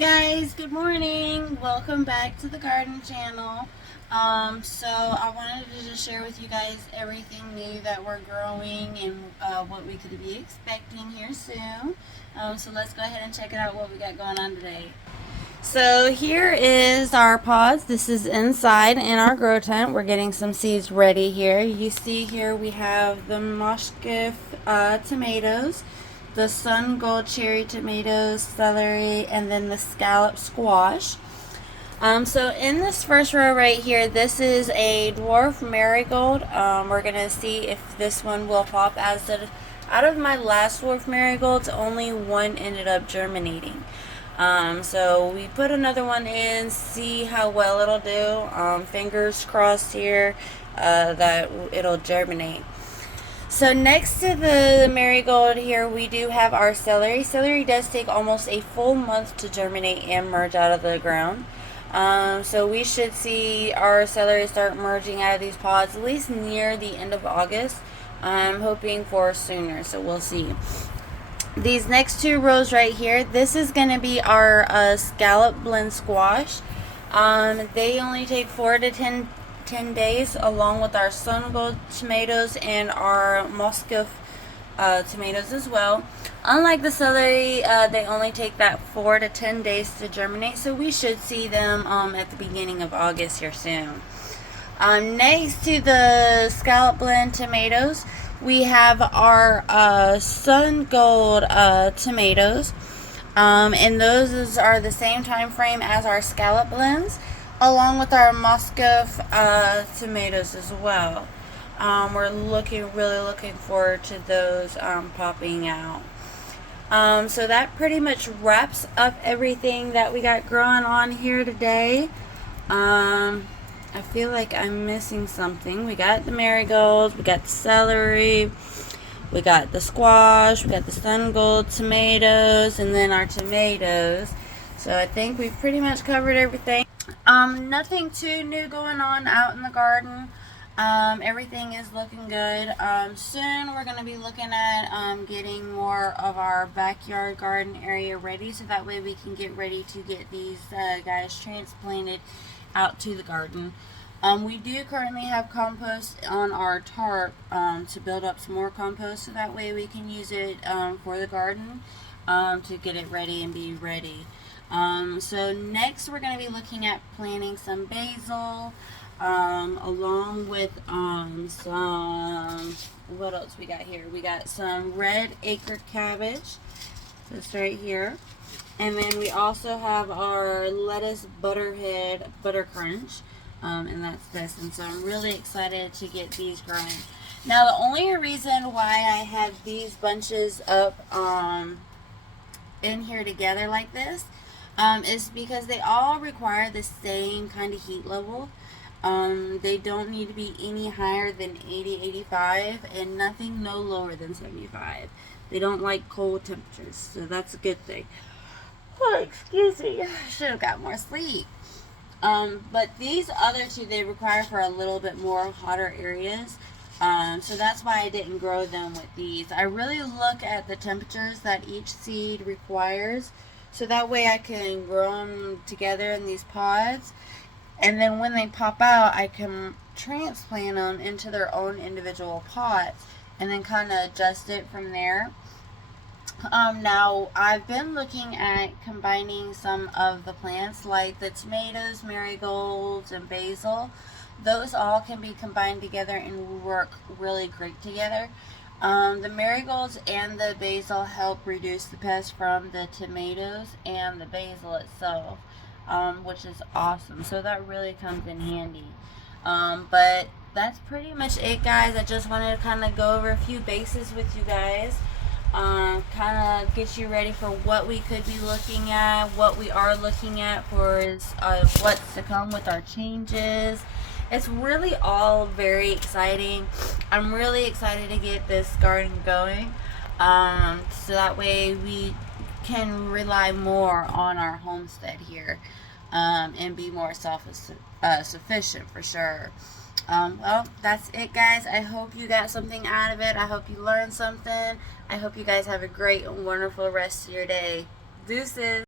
Guys, good morning. Welcome back to the garden channel. So I wanted to just share with you guys everything new that we're growing and what we could be expecting here soon. So let's go ahead and check it out what we got going on today. So here is our pods. This is inside in our grow tent. We're getting some seeds ready here. You see here we have the Moschif tomatoes, the sun gold cherry tomatoes, celery, and then the scallop squash. So in this first row right here, this is a dwarf marigold. We're gonna see if this one will pop. Out of my last dwarf marigolds, only one ended up germinating. So we put another one in, see how well it'll do. Fingers crossed here that it'll germinate. So next to the marigold here, we do have our celery. Celery does take almost a full month to germinate and merge out of the ground. So we should see our celery start merging out of these pods at least near the end of August. I'm hoping for sooner, so we'll see. These next two rows right here, this is going to be our scallop blend squash. They only take 4 to 10 days, along with our sun gold tomatoes and our Moschif tomatoes as well. Unlike the celery, they only take that 4 to 10 days to germinate, so we should see them at the beginning of August here soon. Next to the scallop blend tomatoes, we have our sun gold tomatoes, and those are the same time frame as our scallop blends, along with our Moschif tomatoes as well. We're really looking forward to those popping out. So that pretty much wraps up everything that we got growing on here today. I feel like I'm missing something. We got the marigolds, we got the celery, we got the squash, we got the sun gold tomatoes, and then our tomatoes. So I think we've pretty much covered everything. Nothing too new going on out in the garden. Everything is looking good. Soon we're going to be looking at getting more of our backyard garden area ready, so that way we can get ready to get these guys transplanted out to the garden. We do currently have compost on our tarp to build up some more compost, so that way we can use it for the garden to get it ready and be ready. So next we're going to be looking at planting some basil, along with some, what else we got here? We got some red acre cabbage, this right here, and then we also have our lettuce butterhead butter crunch, and that's this. And so I'm really excited to get these growing. Now the only reason why I have these bunches up in here together like this is because they all require the same kind of heat level. They don't need to be any higher than 80, 85, and nothing no lower than 75. They don't like cold temperatures, so that's a good thing. Oh, excuse me, I should have got more sleep. But these other two, they require for a little bit more hotter areas. So that's why I didn't grow them with these. I really look at the temperatures that each seed requires, so that way I can grow them together in these pods, and then when they pop out I can transplant them into their own individual pots and then kind of adjust it from there. Now I've been looking at combining some of the plants like the tomatoes, marigolds, and basil. Those all can be combined together and work really great together. The marigolds and the basil help reduce the pest from the tomatoes and the basil itself, which is awesome. So that really comes in handy. But that's pretty much it, guys. I just wanted to kind of go over a few bases with you guys. Kind of get you ready for what we could be looking at, what we are looking at for what's to come with our changes. It's really all very exciting. I'm really excited to get this garden going, so that way we can rely more on our homestead here, and be more self-sufficient for sure. Well, that's it, guys. I hope you got something out of it. I hope you learned something. I hope you guys have a great and wonderful rest of your day. Deuces.